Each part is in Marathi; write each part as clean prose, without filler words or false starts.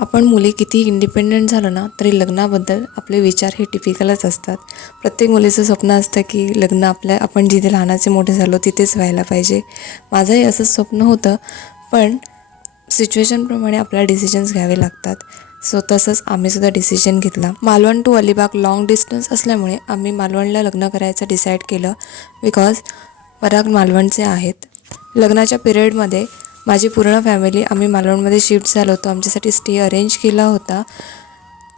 आपण मुली किती इंडिपेंडंट झालो ना तरी लग्नाबद्दल आपले विचार हे टिपिकलच असतात। प्रत्येक मुलीचं स्वप्न असतं की लग्न आपण जिथे लहानाचे मोठे झालो तिथेच व्हायला पाहिजे। माझंही असंच स्वप्न होतं, पण सिच्युएशनप्रमाणे आपल्याला डिसिजन्स घ्यावे लागतात। सो तसंच आम्ही सुद्धा डिसिजन घेतला। Malvan to Alibag long distance असल्यामुळे आम्ही मालवणला लग्न करायचं डिसाईड केलं, बिकॉज पराग मालवणचे आहेत। लग्नाच्या पिरियडमध्ये माझी पूर्ण फॅमिली आम्ही मालवणमध्ये शिफ्ट झालो होतो। आमच्यासाठी स्टे अरेंज केला होता।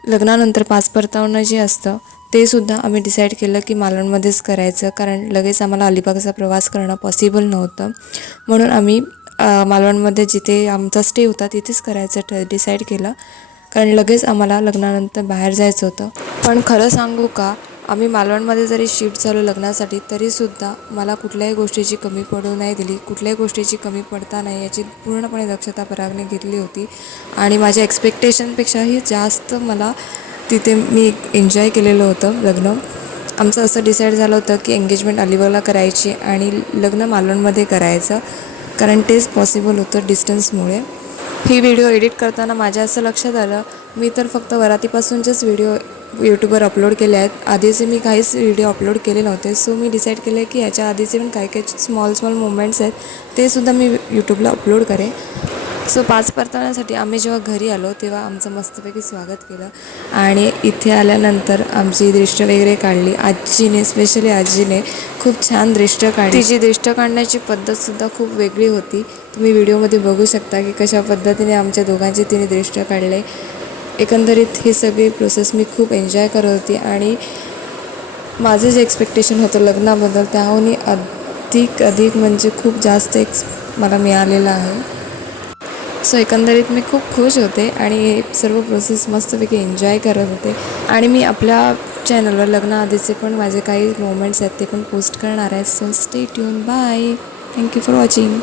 लग्नानंतर पाच परतावणं जे असतं ते सुद्धा आम्ही डिसाईड केलं की मालवणमध्येच करायचं, कारण लगेच आम्हाला अलिबागचा प्रवास करणं पॉसिबल नव्हतं। म्हणून आम्ही मालवणमध्ये जिथे आमचा स्टे होता तिथेच करायचं डिसाईड केलं, कारण लगेच आम्हाला लग्नानंतर बाहेर जायचं होतं। पण खरं सांगू का, आम्ही मालवणमध्ये जरी शिफ्ट झालो लग्नासाठी तरीसुद्धा मला कुठल्याही गोष्टीची कमी पडू नाही दिली, कुठल्याही गोष्टीची कमी पडता नाही याची पूर्णपणे दक्षता परागने घेतली होती। आणि माझ्या एक्सपेक्टेशनपेक्षाही जास्त मला तिथे मी एन्जॉय केलेलं होतं लग्न। आमचं असं डिसाईड झालं होतं की एंगेजमेंट अलिबागला करायची आणि लग्न मालवणमध्ये करायचं, कारण तेच पॉसिबल होतं डिस्टन्समुळे। ही व्हिडिओ एडिट करताना माझ्या असं लक्षात आलं, मी तर फक्त वरातीपासूनचेच व्हिडिओ यूट्यूबवर अपलोड केले आहेत, आधीचे मी काहीच व्हिडिओ अपलोड केले नव्हते। सो मी डिसाईड केलं आहे की याच्या आधीचे पण काही स्मॉल मोमेंट्स आहेत ते सुद्धा मी यूट्यूबला अपलोड करेन। सो पाच परताव्यासाठी आम्ही जेव्हा घरी आलो तेव्हा आमचं मस्तपैकी स्वागत केलं आणि इथे आल्यानंतर आमची दृष्ट वगैरे काढली। आजीने, स्पेशली आजीने खूप छान दृष्ट काढली। तिची दृष्ट काढण्याची पद्धतसुद्धा खूप वेगळी होती। तुम्ही व्हिडिओमध्ये बघू शकता की कशा पद्धतीने आमच्या दोघांची तिने दृष्ट काढले। एकंदरीत ही सगळी प्रोसेस मी खूप एन्जॉय करत होती आणि माझं जे एक्सपेक्टेशन होतं लग्नाबद्दल त्याहून अधिक म्हणजे खूप जास्त मला मिळालेलं आहे। सो एकंदरीत मी खूप खुश होते आणि सर्व प्रोसेस मस्तपैकी एन्जॉय करत होते। आणि मी आपल्या चॅनलवर लग्नाआधीचे पण माझे काही मोमेंट्स आहेत ते पण पोस्ट करणार आहे। So stay tuned, bye, thank you for watching.